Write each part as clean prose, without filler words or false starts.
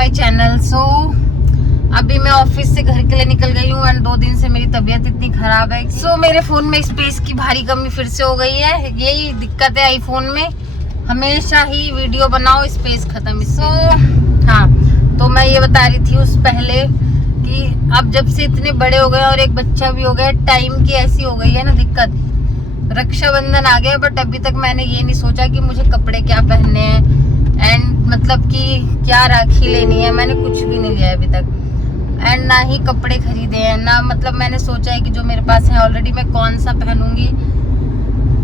My channel. सो अभी मैं office से घर के लिए निकल गई हूँ एंड 2 दिन से मेरी तबीयत इतनी खराब है। सो मेरे फोन में स्पेस की भारी कमी फिर से हो गई है। यही दिक्कत है आईफोन में, हमेशा ही वीडियो बनाओ स्पेस खत्म। सो हाँ, तो मैं ये बता रही थी उस पहले कि अब जब से इतने बड़े हो गए और एक बच्चा भी हो गया, टाइम की ऐसी हो गई है ना दिक्कत। रक्षाबंधन आ गया बट अभी तक मैंने ये नहीं सोचा कि मुझे कपड़े क्या पहनने हैं एंड मतलब कि क्या राखी लेनी है। मैंने कुछ भी नहीं लिया अभी तक एंड ना ही कपड़े खरीदे हैं, ना मतलब मैंने सोचा है कि जो मेरे पास है ऑलरेडी मैं कौन सा पहनूंगी।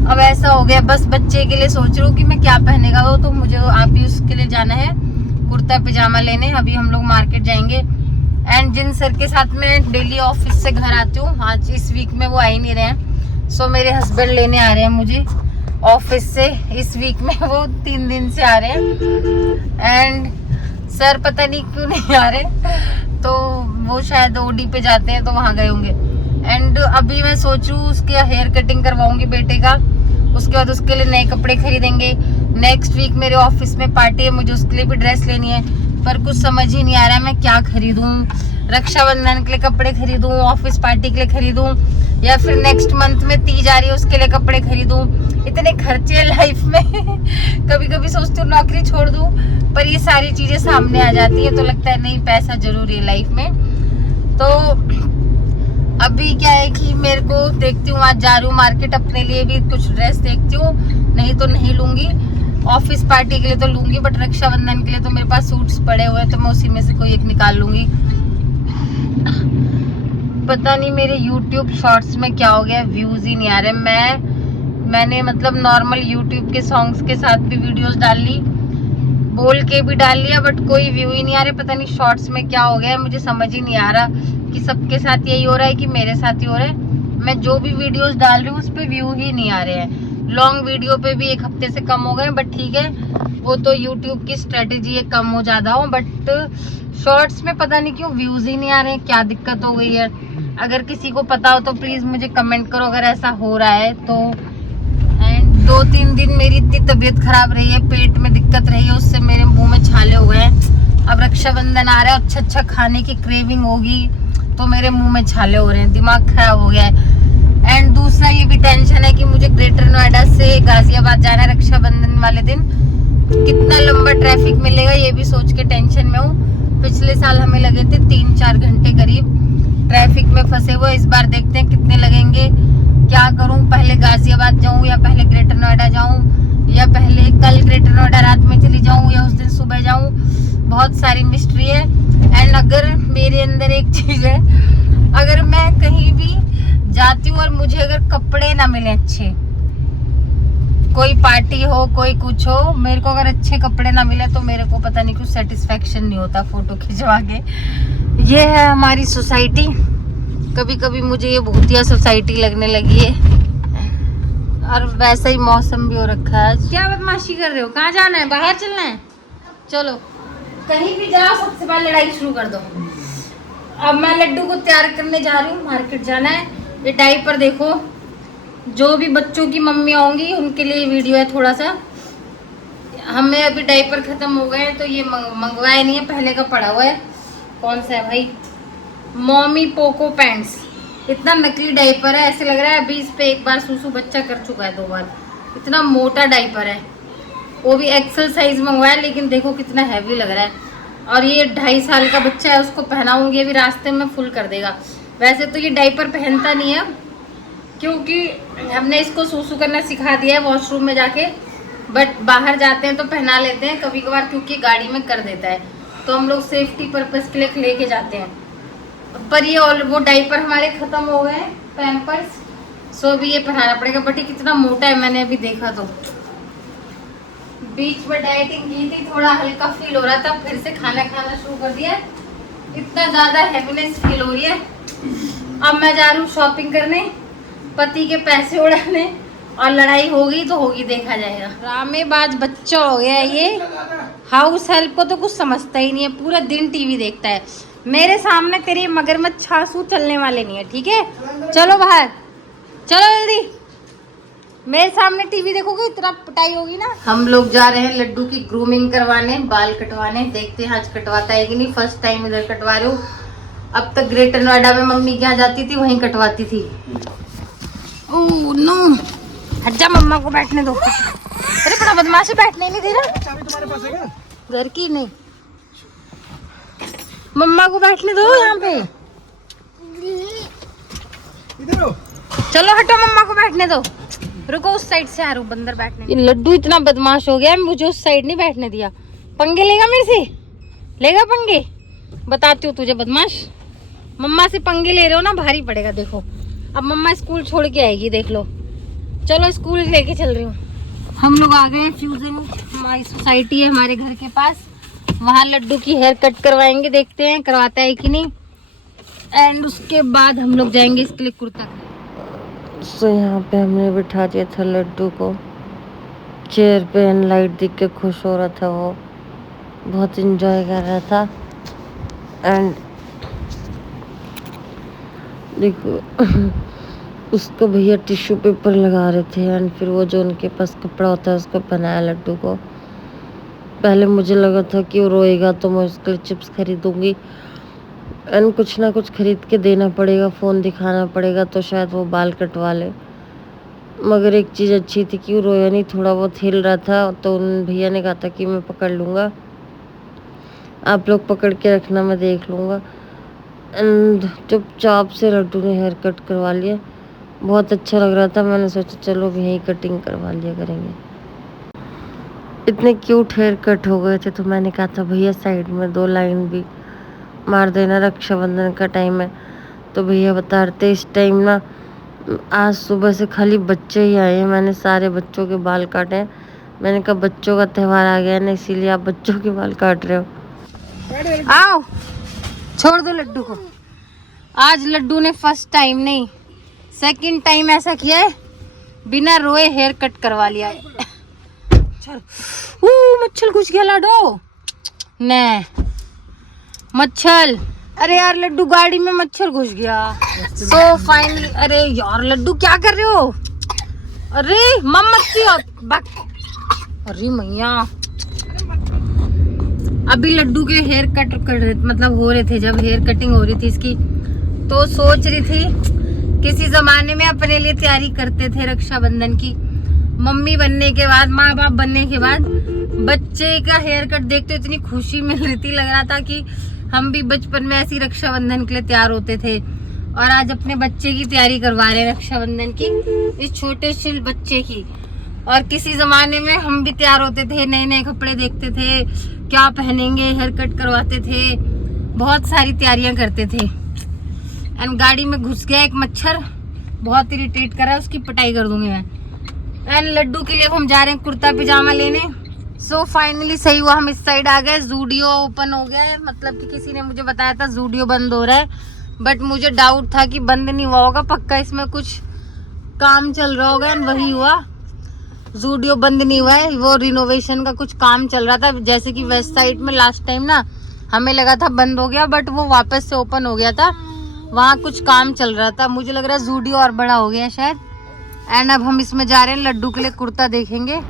अब ऐसा हो गया, बस बच्चे के लिए सोच रही हूँ कि मैं क्या पहनेगा वो, तो मुझे अभी उसके लिए जाना है कुर्ता पजामा लेने। अभी हम लोग मार्केट जाएंगे एंड जिन सर के साथ मैं डेली ऑफिस से घर आती हूँ, आज इस वीक में वो आ ही नहीं रहे हैं। सो मेरे हस्बैंड लेने आ रहे हैं मुझे ऑफिस से। इस वीक में वो 3 दिन से आ रहे हैं एंड सर पता नहीं क्यों नहीं आ रहे, तो वो शायद ओडी पे जाते हैं तो वहाँ गए होंगे। एंड अभी मैं सोचूं उसके हेयर कटिंग करवाऊंगी बेटे का, उसके बाद उसके लिए नए कपड़े खरीदेंगे। नेक्स्ट वीक मेरे ऑफिस में पार्टी है, मुझे उसके लिए भी ड्रेस लेनी है, पर कुछ समझ ही नहीं आ रहा है मैं क्या खरीदूं। रक्षाबंधन के लिए कपड़े खरीदूं, ऑफिस पार्टी के लिए खरीदूं, या फिर नेक्स्ट मंथ में तीज आ रही है उसके लिए कपड़े खरीदूं। इतने खर्चे लाइफ में कभी कभी सोचती हूँ नौकरी छोड़ दूं, पर ये सारी चीजें सामने आ जाती है तो लगता है नहीं पैसा जरूरी है लाइफ में। तो अभी क्या है कि मेरे को देखती हूँ, आज जा रही हूँ मार्केट, अपने लिए भी कुछ ड्रेस देखती हूँ, नहीं तो नहीं लूंगी। ऑफिस पार्टी के लिए तो लूंगी बट रक्षाबंधन के लिए तो मेरे पास सूट्स पड़े हुए हैं, तो मैं उसी में से कोई एक निकाल लूंगी। पता नहीं मेरे YouTube शॉर्ट्स में क्या हो गया, व्यूज ही नहीं आ रहे। मैंने मतलब नॉर्मल YouTube के सॉन्ग्स के साथ भी वीडियोस डाल ली, बोल के भी डाल लिया, बट कोई व्यू ही नहीं आ रहे। पता नहीं शॉर्ट्स में क्या हो गया है, मुझे समझ ही नहीं आ रहा कि सबके साथ यही हो रहा है कि मेरे साथ ही हो रहा है। मैं जो भी वीडियोस डाल रही हूँ उस पर व्यू ही नहीं आ रहे हैं। लॉन्ग वीडियो पे भी 1 हफ्ते से कम हो गए, बट ठीक है वो तो YouTube की स्ट्रेटेजी है, कम हो ज्यादा हो। बट शॉर्ट्स में पता नहीं क्यों व्यूज ही नहीं आ रहे हैं, क्या दिक्कत हो गई है। अगर किसी को पता हो तो प्लीज मुझे कमेंट करो अगर ऐसा हो रहा है तो। एंड 2-3 दिन मेरी इतनी तबीयत खराब रही है, पेट में दिक्कत रही है, उससे मेरे मुंह में छाले हो गए हैं। अब रक्षाबंधन आ रहा है, अच्छा अच्छा खाने की क्रेविंग होगी तो मेरे मुंह में छाले हो रहे हैं, दिमाग खराब हो गया है। एंड दूसरा ये भी टेंशन है कि मुझे ग्रेटर नोएडा से गाजियाबाद जाना है रक्षाबंधन वाले दिन। कितना लंबा ट्रैफिक मिलेगा ये भी सोच के टेंशन में हूँ। पिछले साल हमें लगे थे 3-4 घंटे करीब ट्रैफिक में फंसे हुए, इस बार देखते हैं कितने लगेंगे। क्या करूं, पहले गाजियाबाद जाऊं या पहले ग्रेटर नोएडा जाऊं, या पहले कल ग्रेटर नोएडा रात में चली जाऊं या उस दिन सुबह जाऊं। बहुत सारी मिस्ट्री है। एंड अगर मेरे अंदर एक चीज है, अगर मैं कहीं भी जाती हूँ और मुझे अगर कपड़े ना मिले अच्छे, कोई पार्टी हो कोई कुछ हो, मेरे को अगर अच्छे कपड़े ना मिले तो मेरे को पता नहीं क्यों सेटिस्फेक्शन नहीं होता फोटो खिंचवा के। ये है हमारी सोसाइटी। कभी कभी मुझे ये भूतिया सोसाइटी लगने लगी है और वैसा ही मौसम भी हो रखा है। क्या बदमाशी कर रहे हो, कहाँ जाना है, बाहर चलना है? चलो कहीं भी जाओ, सबसे पहले लड़ाई शुरू कर दो। अब मैं लड्डू को तैयार करने जा रही हूँ, मार्केट जाना है। ये डायपर देखो, जो भी बच्चों की मम्मी होंगी उनके लिए वीडियो है थोड़ा सा। हमें अभी डायपर खत्म हो गए हैं तो ये मंगवाया नहीं है, पहले का पड़ा हुआ है। कौन सा है भाई, मॉमी पोको पैंट्स। इतना नकली डायपर है, ऐसे लग रहा है अभी इस पे एक बार सूसू बच्चा कर चुका है 2 बार। इतना मोटा डायपर है, वो भी एक्सेल साइज मंगवाया, लेकिन देखो कितना हैवी लग रहा है। और ये 2.5 साल का बच्चा है, उसको पहनाऊंगी अभी रास्ते में फुल कर देगा। वैसे तो ये डायपर पहनता नहीं है क्योंकि हमने इसको सूसू करना सिखा दिया है वॉशरूम में जाके, बट बाहर जाते हैं तो पहना लेते हैं कभी कभार, क्योंकि गाड़ी में कर देता है तो हम लोग सेफ्टी पर्पस के लिए लेके जाते हैं। पर ये वो डायपर हमारे खत्म हो गए हैं, पैम्पर्स, सो भी ये पहनाना पड़ेगा। बट ये कितना मोटा है, मैंने अभी देखा तो। बीच में डाइटिंग की थी, थोड़ा हल्का फील हो रहा था, फिर से खाना खाना शुरू कर दिया, इतना ज्यादा हैवीनेस फील हो रही है। अब मैं जा रही हूँ शॉपिंग करने, पति के पैसे उड़ाने, और लड़ाई होगी तो होगी, देखा जाएगा। ड्रामेबाज बच्चा हो गया है ये, हाउस हेल्प को तो कुछ समझता ही नहीं है, पूरा दिन टीवी देखता है। मेरे सामने तेरी मगरमच्छ छासू चलने वाले नहीं है, ठीक है? चलो बाहर चलो जल्दी। मेरे सामने टीवी देखोगे इतना पिटाई होगी ना। हम लोग जा रहे हैं लड्डू की ग्रूमिंग करवाने, बाल कटवाने। देखते हैं आज कटवाता है कि नहीं। फर्स्ट टाइम इधर कटवा रहे हो। अब तक ग्रेटर नोएडा में मम्मी के यहाँ जाती थी, वहीं कटवाती थी। ओह नो, हट जा, मम्मा को बैठने दो। अरे बड़ा बदमाश है, बैठने नहीं दे रहा। चाबी तुम्हारे पास है क्या? घर की नहीं, मम्मा को बैठने दो यहाँ पे। इधर हो। चलो हटो, मम्मा को बैठने दो। रुको, उस साइड से आ रहा हूँ, बंदर बैठने। ये लड्डू इतना बदमाश हो गया, मुझे उस साइड नहीं बैठने दिया। पंगे लेगा मेरे से? लेगा पंगे? बताती हूँ तुझे बदमाश। मम्मा से पंगे ले रहे हो ना, भारी पड़ेगा। देखो अब मम्मा स्कूल छोड़ के आएगी, देख लो। चलो स्कूल लेके चल रही हूँ। हम लोग आ गए हैं फ्यूजन, हमारी सोसाइटी है हमारे घर के पास। वहाँ लड्डू की हेयर कट करवाएंगे, देखते हैं करवाता है कि नहीं। एंड उसके बाद हम लोग जाएंगे इसके लिए कुर्ता। तो यहाँ पे हमने बिठा दिया था लड्डू को चेयर पे, एंड लाइट दिख के खुश हो रहा था। वो बहुत इंजॉय कर रहा था। एंड देखो उसको भैया टिश्यू पेपर लगा रहे थे। एंड फिर वो जो उनके पास कपड़ा होता है उसको पहनाया लड्डू को। पहले मुझे लगा था कि वो रोएगा तो मैं उसके लिए चिप्स खरीदूंगी एंड कुछ ना कुछ खरीद के देना पड़ेगा, फ़ोन दिखाना पड़ेगा तो शायद वो बाल कटवा ले। मगर एक चीज़ अच्छी थी कि वो रोया नहीं, थोड़ा बहुत हिल रहा था। तो उन भैया ने कहा था कि मैं पकड़ लूँगा, आप लोग पकड़ के रखना, मैं देख लूँगा। एंड चुपचाप से लड्डू ने हेयर कट करवा लिया। बहुत अच्छा लग रहा था। मैंने सोचा चलो भी यहीं कटिंग करवा लिया करेंगे। इतने क्यूट हेयर कट हो गए थे तो मैंने कहा था भैया साइड में 2 लाइन भी मार देना, रक्षाबंधन का टाइम है। तो भैया बता रहे थे इस टाइम ना आज सुबह से खाली बच्चे ही आए हैं, मैंने सारे बच्चों के बाल काटे हैं। मैंने कहा बच्चों का त्यौहार आ गया ना, इसीलिए आप बच्चों के बाल काट रहे हो। आओ छोड़ दो लड्डू को। आज लड्डू ने फर्स्ट टाइम नहीं, सेकंड टाइम ऐसा किया है, बिना रोए हेयर कट करवा लिया है। मच्छर घुस गया लाडो ने, मच्छर। अरे यार लड्डू गाड़ी में मच्छर घुस गया। सो फाइनली, अरे यार लड्डू क्या कर रहे हो? अरे मम्मती, अरे मैया। अभी लड्डू के हेयर कट कर मतलब हो रहे थे, जब हेयर कटिंग हो रही थी इसकी, तो सोच रही थी किसी जमाने में अपने लिए तैयारी करते थे रक्षाबंधन की। मम्मी बनने के बाद, माँ बाप बनने के बाद बच्चे का हेयर कट देखते इतनी खुशी मिल रही थी, लग रहा था कि हम भी बचपन में ऐसी रक्षाबंधन के लिए तैयार होते थे। और आज अपने बच्चे की तैयारी करवा रहे हैं रक्षाबंधन की, इस छोटे से बच्चे की। और किसी जमाने में हम भी तैयार होते थे, नए नए कपड़े देखते थे, क्या पहनेंगे, हेयर कट करवाते थे, बहुत सारी तैयारियां करते थे। एंड गाड़ी में घुस गया एक मच्छर, बहुत इरिटेट कर रहा है, उसकी पिटाई कर दूंगी मैं। एंड लड्डू के लिए हम जा रहे हैं कुर्ता पजामा लेने। सो फाइनली सही हुआ, हम इस साइड आ गए। जूडियो ओपन हो गया है, मतलब कि किसी ने मुझे बताया था जूडियो बंद हो रहा है, बट मुझे डाउट था कि बंद नहीं हुआ होगा, पक्का इसमें कुछ काम चल रहा होगा। एंड वही हुआ, जूडियो बंद नहीं हुआ है, वो रिनोवेशन का कुछ काम चल रहा था। जैसे कि वेस्ट साइड में लास्ट टाइम ना हमें लगा था बंद हो गया, बट वो वापस से ओपन हो गया था, वहाँ कुछ काम चल रहा था। मुझे लग रहा है जूडियो और बड़ा हो गया शायद। एंड अब हम इसमें जा रहे हैं, लड्डू के लिए कुर्ता देखेंगे।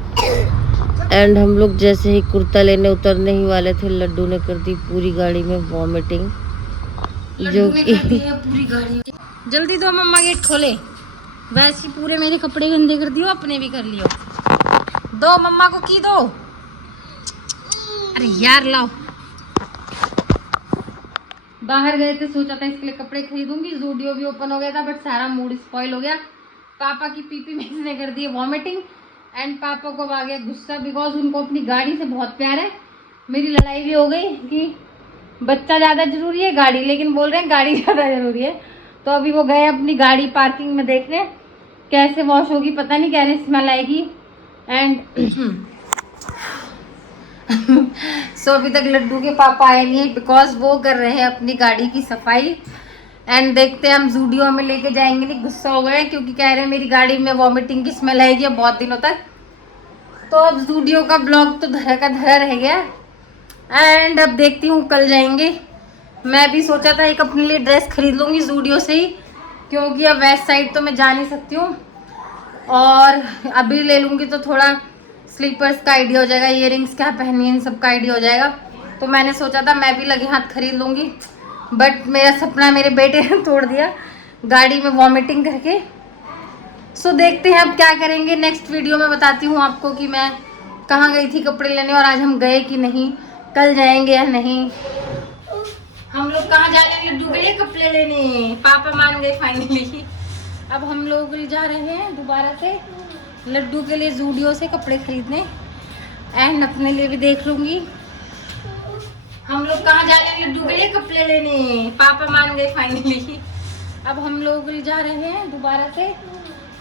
एंड हम लोग जैसे ही कुर्ता लेने उतरने ही वाले थे, लड्डू ने कर दी पूरी गाड़ी में वॉमिटिंग, जो कि पूरी गाड़ी। जल्दी दो, मम्मा गेट खोले। वैसे पूरे मेरे कपड़े गंदे कर दियो, अपने भी कर लियो। दो मम्मा को की दो। अरे यार लाओ। बाहर गए थे, सोचा था इसके लिए कपड़े खरीदूंगी, जूडियो भी ओपन हो गया था, बट सारा मूड स्पॉइल हो गया। पापा की पीपी में इसने कर दी वॉमिटिंग। एंड पापा को आ गया गुस्सा, बिकॉज उनको अपनी गाड़ी से बहुत प्यार है। मेरी लड़ाई भी हो गई कि बच्चा ज़्यादा ज़रूरी है गाड़ी, लेकिन बोल रहे हैं गाड़ी ज़्यादा ज़रूरी है। तो अभी वो गए अपनी गाड़ी पार्किंग में देखने कैसे वॉश होगी, पता नहीं, कह रहे स्मेल आएगी। एंड सो अभी तक लड्डू के पापा आए नहीं, बिकॉज वो कर रहे हैं अपनी गाड़ी की सफाई। एंड देखते हैं, हम जूडियो में लेके जाएंगे। नहीं, गुस्सा हो गए क्योंकि कह रहे हैं मेरी गाड़ी में वॉमिटिंग की स्मेल आएगी बहुत दिनों तक। तो अब जूडियो का ब्लॉग तो धरा का धरा रह गया। एंड अब देखती हूँ, कल जाएंगे। मैं भी सोचा था एक अपने लिए ड्रेस खरीद लूँगी जूडियो से ही, क्योंकि अब वेस्ट साइड तो मैं जा नहीं सकती हूँ। और अभी ले लूँगी तो थोड़ा स्लीपर्स का आइडिया हो जाएगा, इयररिंग्स क्या पहनी है इन सब का आइडिया हो जाएगा। तो मैंने सोचा था मैं भी लगे हाथ खरीद लूँगी, बट मेरा सपना मेरे बेटे ने तोड़ दिया गाड़ी में वॉमिटिंग करके। सो देखते हैं अब क्या करेंगे। नेक्स्ट वीडियो में बताती हूँ आपको कि मैं कहाँ गई थी कपड़े लेने और आज हम गए कि नहीं, कल जाएंगे या नहीं। हम लोग कहाँ जा रहे हैं लड्डू के लिए कपड़े लेने, पापा मान गए फाइनली। अब हम लोग जा रहे हैं दोबारा से लड्डू के लिए जूडियो से कपड़े खरीदने, एंड अपने लिए भी देख लूँगी। हम लोग कहाँ जा रहे हैं लड्डू के लिए कपड़े लेने, पापा मान गए फाइनली। अब हम लोग जा रहे हैं दोबारा से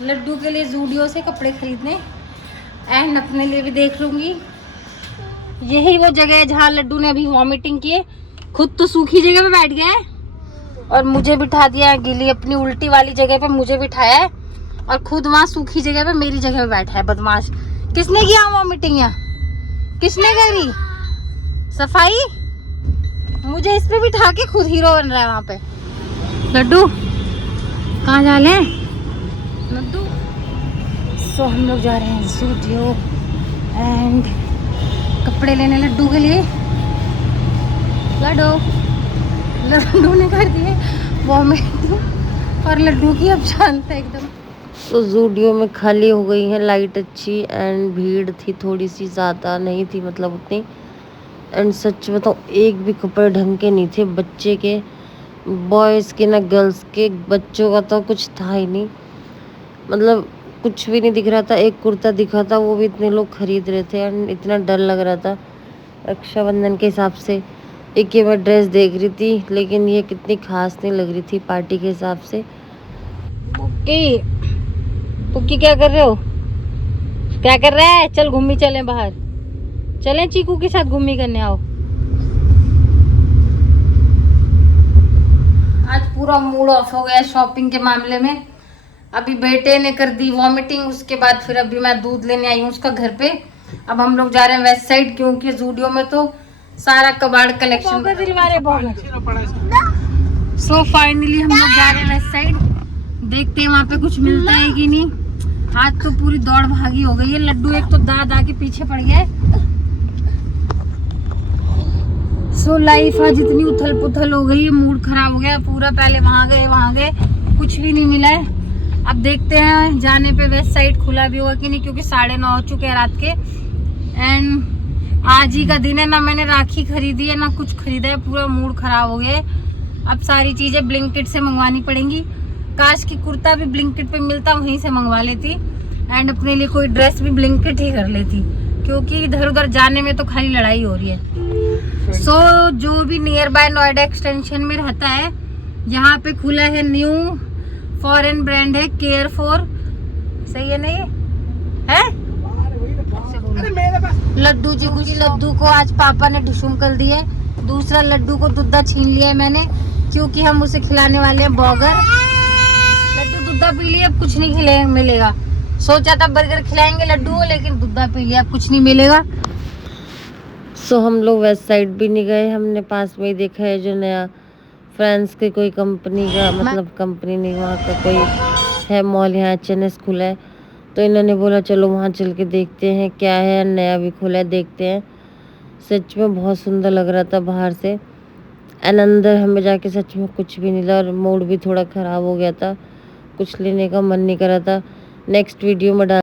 लड्डू के लिए जूडियो से कपड़े खरीदने, एंड अपने लिए भी देख लूँगी। यही वो जगह है जहाँ लड्डू ने अभी वॉमिटिंग की है। खुद तो सूखी जगह पे बैठ गया है और मुझे बिठा दिया है गीली अपनी उल्टी वाली जगह पे, मुझे बिठाया है और खुद वहाँ सूखी जगह पे मेरी जगह पे बैठा है बदमाश। किसने किया वॉमिटिंग यहाँ, किसने करी सफाई? मुझे इस पे बिठा के खुद हीरो बन रहा है वहाँ पे। लड्डू कहाँ जा रहे हैं लड्डू? सो हम लोग जा रहे हैं स्टूडियो एंड कपड़े लेने लड्डू के लिए। लड्डू ने कर दिए वॉमिट और लड्डू की अब शांत है एकदम। तो जूडियो में खाली हो गई है, लाइट अच्छी एंड भीड़ थी थोड़ी सी, ज़्यादा नहीं थी मतलब उतनी। एंड सच बताऊँ एक भी कपड़े ढंग के नहीं थे, बच्चे के, बॉयज़ के ना गर्ल्स के। बच्चों का तो कुछ था ही नहीं, मतलब कुछ भी नहीं दिख रहा था। एक कुर्ता दिखा था, वो भी इतने लोग खरीद रहे थे एंड इतना डर लग रहा था रक्षाबंधन के हिसाब से। एक ये मैं ड्रेस देख रही थी लेकिन ये कितनी खास नहीं लग रही थी पार्टी के हिसाब से। पुक्की क्या कर रहे हो, क्या कर रहा है? चल घूमी चले बाहर, चलें चीकू के साथ घूमी करने आओ। आज पूरा मूड ऑफ हो गया शॉपिंग के मामले में। अभी बेटे ने कर दी वॉमिटिंग, उसके बाद फिर अभी मैं दूध लेने आई हूँ उसका घर पे। अब हम लोग जा रहे हैं वेस्ट साइड क्योंकि जूडियो में तो सारा कबाड़ कलेक्शन सो फाइनली हम लोग जा रहे हैं वेस्ट साइड। देखते हैं वहाँ पे कुछ मिलता है कि नहीं। आज तो पूरी दौड़ भागी हो गई है। लड्डू एक तो दादा के पीछे पड़ गया है। सो लाइफ आज इतनी उथल पुथल हो गई है, मूड खराब हो गया पूरा। पहले वहाँ गए कुछ भी नहीं मिला है। अब देखते हैं जाने पे वेस्ट साइड खुला भी होगा कि नहीं, क्योंकि 9:30 हो चुके हैं रात के। एंड आज ही का दिन है, ना मैंने राखी खरीदी है ना कुछ खरीदा है, पूरा मूड खराब हो गया है। अब सारी चीजें ब्लिंकिट से मंगवानी पड़ेंगी। काश की कुर्ता भी ब्लिंकिट पे मिलता, वहीं से मंगवा लेती एंड अपने लिए कोई ड्रेस भी ब्लिंकिट ही कर लेती, क्योंकि इधर उधर जाने में तो खाली लड़ाई हो रही है। सो जो भी नियर बाय नोएडा एक्सटेंशन में रहता है, यहाँ पे खुला है न्यू फॉरेन ब्रांड है केयर फॉर, सही है नहीं है? लड्डू जी कुछ लड्डू को आज पापा ने ढिशुम कर दिए। दूसरा लड्डू को दूधा छीन लिया है मैंने, क्योंकि हम उसे खिलाने वाले हैं बर्गर। लड्डू दूधा पी लिया, अब कुछ नहीं खिले मिलेगा। सोचा था बर्गर खिलाएंगे लड्डू को, लेकिन दूधा पी लिया, अब कुछ नहीं मिलेगा। सो हम लोग वेस्ट साइड भी नहीं गए, हमने पास में ही देखा है जो नया फ्रांस की कोई कंपनी का, मतलब कंपनी नहीं, वहाँ का कोई है मॉल, यहाँ HNS खुला है। तो इन्होंने बोला चलो वहाँ चल के देखते हैं क्या है, नया भी खुला है, देखते हैं। सच में बहुत सुंदर लग रहा था बाहर से, एंड अंदर हमें जाके सच में कुछ भी नहीं मिला और मूड भी थोड़ा ख़राब हो गया था, कुछ लेने का मन नहीं कर रहा था। नेक्स्ट वीडियो में